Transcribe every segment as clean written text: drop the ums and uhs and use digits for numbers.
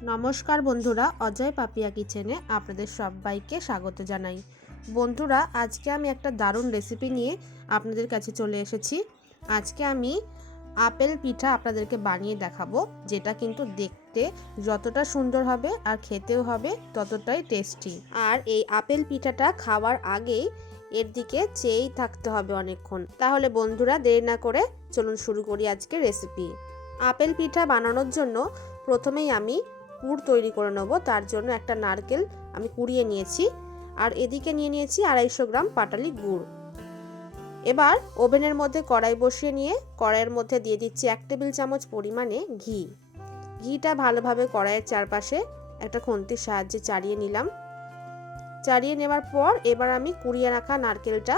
নমস্কার বন্ধুরা, অজয় পাপিয়া কিচেনে আপনাদের সবাইকে স্বাগত জানাই। বন্ধুরা, আজকে আমি একটা দারুণ রেসিপি নিয়ে আপনাদের কাছে চলে এসেছি। আজকে আমি আপেল পিঠা আপনাদেরকে বানিয়ে দেখাবো, যেটা কিন্তু দেখতে যতটা সুন্দর হবে আর খেতেও হবে ততটাই টেস্টি। আর এই আপেল পিঠাটা খাওয়ার আগেই এর দিকে চেয়েই থাকতে হবে অনেকক্ষণ। তাহলে বন্ধুরা, দেরি না করে চলুন শুরু করি আজকে রেসিপি। আপেল পিঠা বানানোর জন্য প্রথমেই আমি পুর তৈরি করে নেব। তার জন্য একটা নারকেল আমি কুড়িয়ে নিয়েছি, আর এদিকে নিয়ে নিয়েছি 250 গ্রাম পাটালি গুড়। এবার ওভেনের মধ্যে কড়াই বসিয়ে নিয়ে কড়াইয়ের মধ্যে দিয়ে দিচ্ছি 1 টেবিল চামচ পরিমাণে ঘি। ঘিটা ভালোভাবে কড়াইয়ের চারপাশে একটা খুন্তির সাহায্যে চাড়িয়ে নিলাম। চাড়িয়ে নেওয়ার পর এবার আমি কুড়িয়ে রাখা নারকেলটা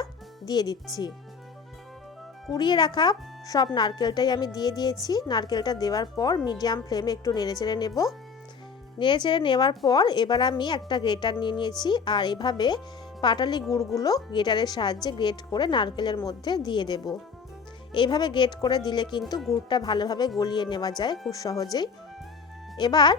দিয়ে দিচ্ছি। কুড়িয়ে রাখা সব নারকেলটাই আমি দিয়ে দিয়েছি। নারকেলটা দেওয়ার পর মিডিয়াম ফ্লেমে একটু নেড়েচেড়ে নেব। নেড়েচেড়ে নেওয়ার পর এবার আমি একটা গ্রেটার নিয়ে নিয়েছি, আর এভাবে পাটালি গুড়গুলো গ্রেটারের সাহায্যে গ্রেট করে নারকেলের মধ্যে দিয়ে দেব। এইভাবে গ্রেট করে দিলে কিন্তু গুড়টা ভালোভাবে গলিয়ে নেওয়া যায় খুব সহজেই। এবার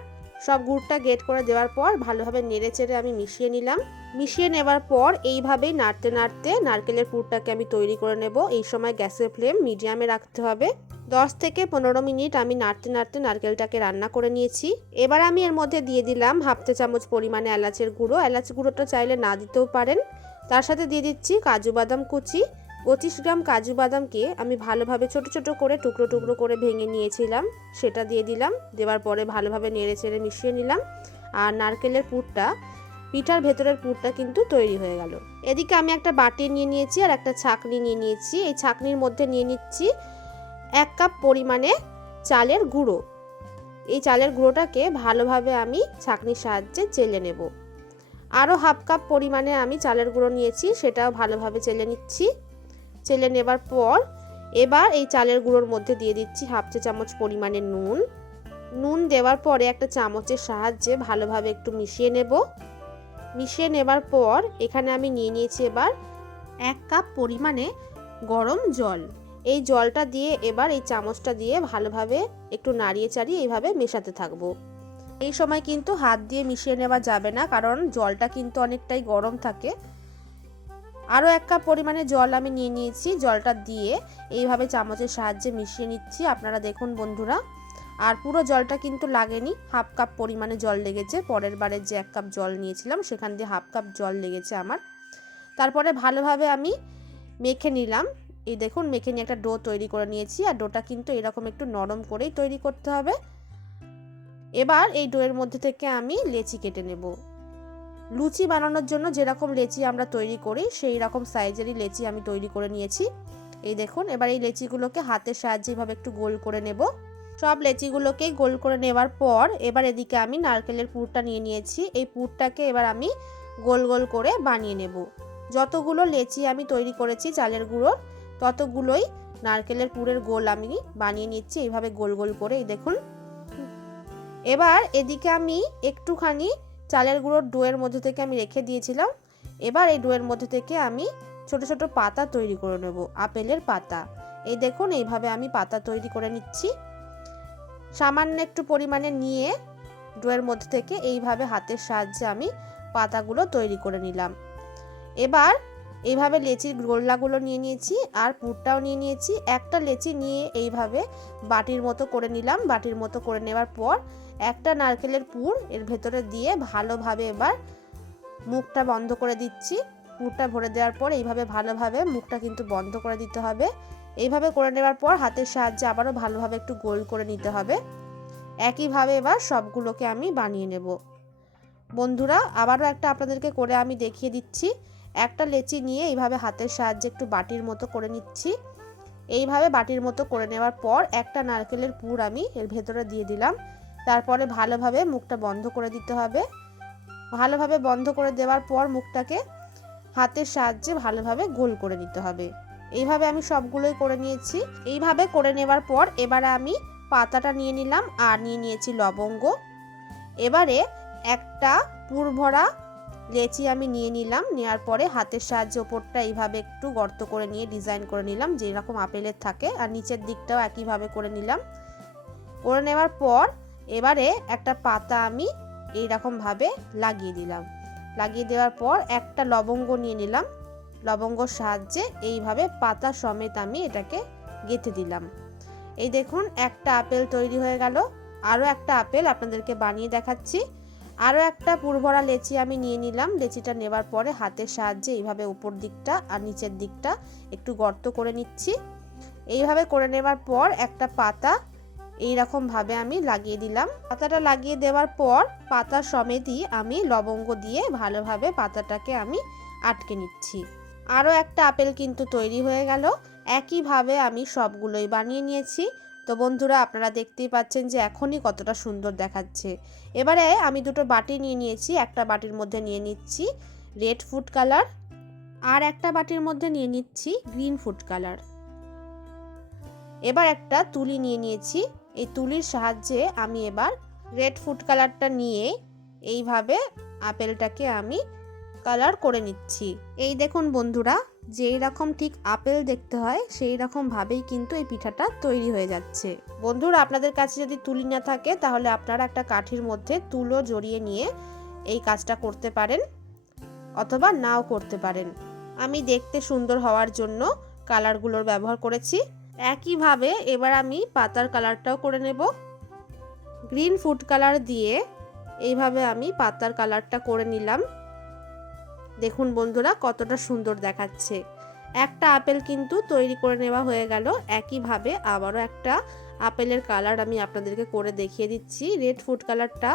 সব গুড়টা গ্রেট করে দেওয়ার পর ভালোভাবে নেড়েচেড়ে আমি মিশিয়ে নিলাম। মিশিয়ে নেওয়ার পর এইভাবেই নাড়তে নাড়তে নারকেলের পুরটাকে আমি তৈরি করে নেব। এই সময় গ্যাসের ফ্লেম মিডিয়ামে রাখতে হবে। 10 থেকে 15 মিনিট আমি নাড়তে নাড়তে নারকেলটাকে রান্না করে নিয়েছি। এবার আমি এর মধ্যে দিয়ে দিলাম 1/2 চা চামচ পরিমাণে এলাচের গুঁড়ো। এলাচ গুঁড়োটা চাইলে না দিতেও পারেন। তার সাথে দিয়ে দিচ্ছি কাজু বাদাম কুচি। 25 গ্রাম কাজু বাদামকে আমি ভালোভাবে ছোট ছোট করে টুকরো টুকরো করে ভেঙে নিয়েছিলাম, সেটা দিয়ে দিলাম। দেওয়ার পরে ভালোভাবে নেড়ে চেড়ে মিশিয়ে নিলাম। আর নারকেলের পুরটা, পিঠার ভেতরের পুরটা কিন্তু তৈরি হয়ে গেল। এদিকে আমি একটা বাটি নিয়ে নিয়েছি আর একটা ছাঁকনি নিয়ে নিয়েছি। এই ছাঁকনির মধ্যে নিয়ে নিচ্ছি 1 কাপ পরিমাণে চালের গুঁড়ো। এই চালের গুঁড়োটাকে ভালোভাবে আমি ছাঁকনির সাহায্যে চেলে নেব। আরও 1/2 কাপ পরিমাণে আমি চালের গুঁড়ো নিয়েছি, সেটাও ভালোভাবে চেলে নিচ্ছি। চেলে নেবার পর এবার এই চালের গুঁড়োর মধ্যে দিয়ে দিচ্ছি 1/2 চা চামচ পরিমাণে নুন। নুন দেওয়ার পরে একটা চামচের সাহায্যে ভালোভাবে একটু মিশিয়ে নেব। মিশিয়ে নেবার পর এখানে আমি নিয়ে নিয়েছি এবার 1 কাপ পরিমাণে গরম জল। এই জলটা দিয়ে এবার এই চামচটা দিয়ে ভালোভাবে একটু নাড়িয়ে চাড়িয়ে এইভাবে মেশাতে থাকবো। এই সময় কিন্তু হাত দিয়ে মিশিয়ে নেওয়া যাবে না, কারণ জলটা কিন্তু অনেকটাই গরম থাকে। আরও 1 কাপ পরিমাণে জল আমি নিয়ে নিয়েছি। জলটা দিয়ে এইভাবে চামচের সাহায্যে মিশিয়ে নিচ্ছি। আপনারা দেখুন বন্ধুরা, আর পুরো জলটা কিন্তু লাগেনি, 1/2 কাপ পরিমাণে জল লেগেছে। পরের বারে যে 1 কাপ জল নিয়েছিলাম সেখান দিয়ে 1/2 কাপ জল লেগেছে আমার। তারপরে ভালোভাবে আমি মেখে নিলাম। এই দেখুন, মেখে নিয়ে একটা ডো তৈরি করে নিয়েছি। আর ডোটা কিন্তু এরকম একটু নরম করেই তৈরি করতে হবে। এবার এই ডোয়ের মধ্যে থেকে আমি লেচি কেটে নেব। লুচি বানানোর জন্য যেরকম লেচি আমরা তৈরি করি সেই রকম সাইজেরই লেচি আমি তৈরি করে নিয়েছি। এই দেখুন, এবার এই লেচিগুলোকে হাতের সাহায্যে এভাবে একটু গোল করে নেব। সব লেচিগুলোকেই গোল করে নেওয়ার পর এবার এদিকে আমি নারকেলের পুরটা নিয়ে নিয়েছি। এই পুরটাকে এবার আমি গোল গোল করে বানিয়ে নেব। যতগুলো লেচি আমি তৈরি করেছি চালের গুঁড়োর, ততগুলোই নারকেলের পুরের গোল আমি বানিয়ে নিচ্ছি এইভাবে গোল গোল করে। এই দেখুন, এবার এদিকে আমি একটুখানি চালের গুঁড়োর ডোয়ের মধ্যে থেকে আমি রেখে দিয়েছিলাম। এবার এই ডোয়ের মধ্যে থেকে আমি ছোট ছোট পাতা তৈরি করে নেব, আপেলের পাতা। এই দেখুন, এইভাবে আমি পাতা তৈরি করে নিচ্ছি। সামান্য একটু পরিমাণে নিয়ে ডোয়ের মধ্যে থেকে এইভাবে হাতের সাহায্যে আমি পাতাগুলো তৈরি করে নিলাম। এবার এইভাবে লেচির গোল্লাগুলো নিয়ে নিয়েছি আর পুরটাও নিয়ে নিয়েছি। একটা লেচি নিয়ে এইভাবে বাটির মতো করে নিলাম। বাটির মতো করে নেওয়ার পর একটা নারকেলের পুর এর ভেতরে দিয়ে ভালোভাবে এবার মুখটা বন্ধ করে দিচ্ছি। পুরটা ভরে দেওয়ার পর এইভাবে ভালোভাবে মুখটা কিন্তু বন্ধ করে দিতে হবে। এইভাবে করে নেওয়ার পর হাতের সাহায্যে আবারও ভালোভাবে একটু গোল করে নিতে হবে। একইভাবে এবার সবগুলোকে আমি বানিয়ে নেব। বন্ধুরা, আবারও একটা আপনাদেরকে করে আমি দেখিয়ে দিচ্ছি। একটা লেচি নিয়ে এইভাবে হাতের সাহায্যে একটু বাটির মতো করে নিচ্ছি। এইভাবে বাটির মতো করে নেওয়ার পর একটা নারকেলের পুর আমি এর ভেতরে দিয়ে দিলাম। তারপরে ভালোভাবে মুখটা বন্ধ করে দিতে হবে। ভালোভাবে বন্ধ করে দেওয়ার পর মুখটাকে হাতের সাহায্যে ভালোভাবে গোল করে নিতে হবে। এইভাবে আমি সবগুলোই করে নিয়েছি। এইভাবে করে নেওয়ার পর এবারে আমি পাতাটা নিয়ে নিলাম আর নিয়ে নিয়েছি লবঙ্গ। এবারে একটা পুর ভরা লেচি আমি নিয়ে নিলাম। নেওয়ার পরে হাতের সাহায্যে ওপরটা এইভাবে একটু গর্ত করে নিয়ে ডিজাইন করে নিলাম, যেরকম আপেলের থাকে। আর নিচের দিকটাও একইভাবে করে নিলাম। করে নেওয়ার পর এবারে একটা পাতা আমি এইরকমভাবে লাগিয়ে দিলাম। লাগিয়ে দেওয়ার পর একটা লবঙ্গ নিয়ে নিলাম। লবঙ্গর সাহায্যে এইভাবে পাতা সমেত আমি এটাকে গেঁথে দিলাম। এই দেখুন একটা আপেল তৈরি হয়ে গেল। আরও একটা আপেল আপনাদেরকে বানিয়ে দেখাচ্ছি। আরও একটা পুরভরা লেচি আমি নিয়ে নিলাম। লেচিটা নেবার পরে হাতের সাহায্যে এইভাবে উপর দিকটা আর নিচের দিকটা একটু গর্ত করে নিচ্ছি। এইভাবে করে নেবার পর একটা পাতা এইরকমভাবে আমি লাগিয়ে দিলাম। পাতাটা লাগিয়ে দেওয়ার পর পাতা সমেতই আমি লবঙ্গ দিয়ে ভালোভাবে পাতাটাকে আমি আটকে নিচ্ছি। আরও একটা আপেল কিন্তু তৈরি হয়ে গেল। একইভাবে আমি সবগুলোই বানিয়ে নিয়েছি। তো বন্ধুরা, আপনারা দেখতেই পাচ্ছেন যে এখনই কতটা সুন্দর দেখাচ্ছে। এবারে আমি দুটো বাটি নিয়ে নিয়েছি। একটা বাটির মধ্যে নিয়ে নিচ্ছি রেড ফুড কালার, আর একটা বাটির মধ্যে নিয়ে নিচ্ছি গ্রিন ফুড কালার। এবার একটা তুলি নিয়ে নিয়েছি। এই তুলির সাহায্যে আমি এবার রেড ফুড কালারটা নিয়ে এইভাবে আপেলটাকে আমি কালার করে নিচ্ছি। এই দেখুন বন্ধুরা, যেই রকম ঠিক আপেল দেখতে হয় সেই রকম ভাবেই কিন্তু এই পিঠাটা তৈরি হয়ে যাচ্ছে। বন্ধুরা, আপনাদের কাছে যদি তুলি না থাকে তাহলে আপনারা একটা কাঠির মধ্যে তুলো জড়িয়ে নিয়ে এই কাজটা করতে পারেন, অথবা নাও করতে পারেন। আমি দেখতে সুন্দর হওয়ার জন্য কালারগুলোর ব্যবহার করেছি। একইভাবে এবার আমি পাতার কালারটাও করে নেব। গ্রিন ফুড কালার দিয়ে এইভাবে আমি পাতার কালারটা করে নিলাম। দেখুন বন্ধুরা, কতটা সুন্দর দেখাচ্ছে। একটা আপেল কিন্তু তৈরি করে নেওয়া হয়ে গেল। একইভাবে আবারও একটা আপেলের কালার আমি আপনাদেরকে করে দেখিয়ে দিচ্ছি। রেড ফুড কালারটা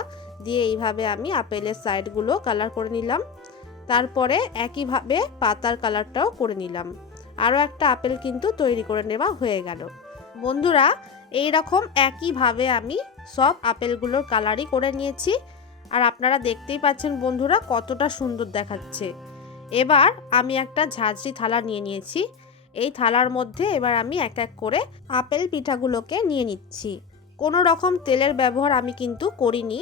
দিয়ে এইভাবে আমি আপেলের সাইডগুলো কালার করে নিলাম। তারপরে একইভাবে পাতার কালারটাও করে নিলাম। আরও একটা আপেল কিন্তু তৈরি করে নেওয়া হয়ে গেল। বন্ধুরা, এই রকম একইভাবে আমি সব আপেলগুলোর কালারই করে নিয়েছি। আর আপনারা দেখতেই পাচ্ছেন বন্ধুরা কতটা সুন্দর দেখাচ্ছে। এবার আমি একটা ঝাঁঝরি থালা নিয়ে নিয়েছি। এই থালার মধ্যে এবার আমি এক এক করে আপেল পিঠাগুলোকে নিয়ে নিচ্ছি। কোনো রকম তেলের ব্যবহার আমি কিন্তু করিনি।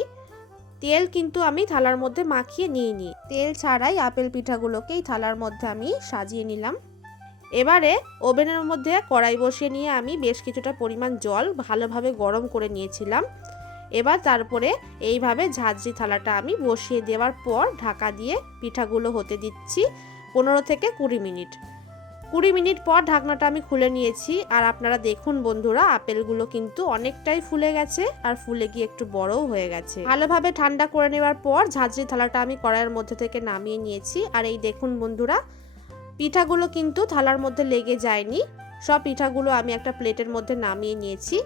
তেল কিন্তু আমি থালার মধ্যে মাখিয়ে নিইনি। তেল ছাড়াই আপেল পিঠাগুলোকে এই থালার মধ্যে আমি সাজিয়ে নিলাম। এবারে ওভেনের মধ্যে কড়াই বসিয়ে নিয়ে আমি বেশ কিছুটা পরিমাণ জল ভালোভাবে গরম করে নিয়েছিলাম। এবার তারপরে এইভাবে ঝাঁঝরি থালাটা আমি বসিয়ে দেওয়ার পর ঢাকা দিয়ে পিঠাগুলো হতে দিচ্ছি 15 থেকে 20 মিনিট। 20 মিনিট পর ঢাকনাটা আমি খুলে নিয়েছি। আর আপনারা দেখুন বন্ধুরা, আপেলগুলো কিন্তু অনেকটাই ফুলে গেছে আর ফুলে গিয়ে একটু বড়ও হয়ে গেছে। ভালোভাবে ঠান্ডা করে নেওয়ার পর ঝাঁঝরি থালাটা আমি কড়াইয়ের মধ্যে থেকে নামিয়ে নিয়েছি। আর এই দেখুন বন্ধুরা, পিঠাগুলো কিন্তু থালার মধ্যে লেগে যায়নি। সব পিঠাগুলো আমি একটা প্লেটের মধ্যে নামিয়ে নিয়েছি।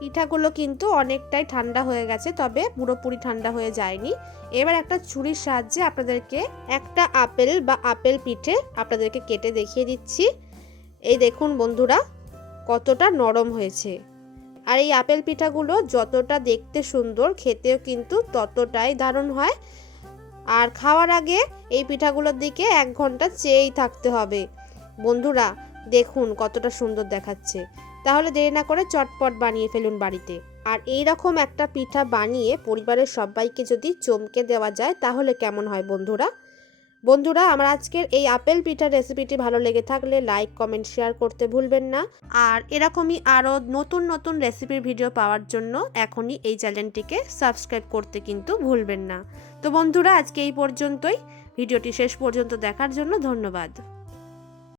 পিঠাগুলো কিন্তু অনেকটাই ঠান্ডা হয়ে গেছে, তবে পুরোপুরি ঠান্ডা হয়ে যায়নি। এবার একটা ছুরির সাহায্যে আপনাদেরকে একটা আপেল বা আপেল পিঠে আপনাদেরকে কেটে দেখিয়ে দিচ্ছি। এই দেখুন বন্ধুরা, কতটা নরম হয়েছে। আর এই আপেল পিঠাগুলো যতটা দেখতে সুন্দর, খেতেও কিন্তু ততটাই দারুণ হয়। আর খাওয়ার আগে এই পিঠাগুলোর দিকে 1 ঘন্টা চেয়েই থাকতে হবে। বন্ধুরা দেখুন কতটা সুন্দর দেখাচ্ছে। তাহলে দেরি না করে চটপট বানিয়ে ফেলুন বাড়িতে। আর এই রকম একটা পিঠা বানিয়ে পরিবারের সবাইকে যদি চমকে দেওয়া যায় তাহলে কেমন হয় বন্ধুরা। বন্ধুরা, আমার আজকের এই আপেল পিঠার রেসিপিটি ভালো লেগে থাকলে লাইক, কমেন্ট, শেয়ার করতে ভুলবেন না। আর এরকমই আরও নতুন নতুন রেসিপির ভিডিও পাওয়ার জন্য এখনই এই চ্যানেলটিকে সাবস্ক্রাইব করতে কিন্তু ভুলবেন না। তো বন্ধুরা, আজকে এই পর্যন্তই। ভিডিওটি শেষ পর্যন্ত দেখার জন্য ধন্যবাদ।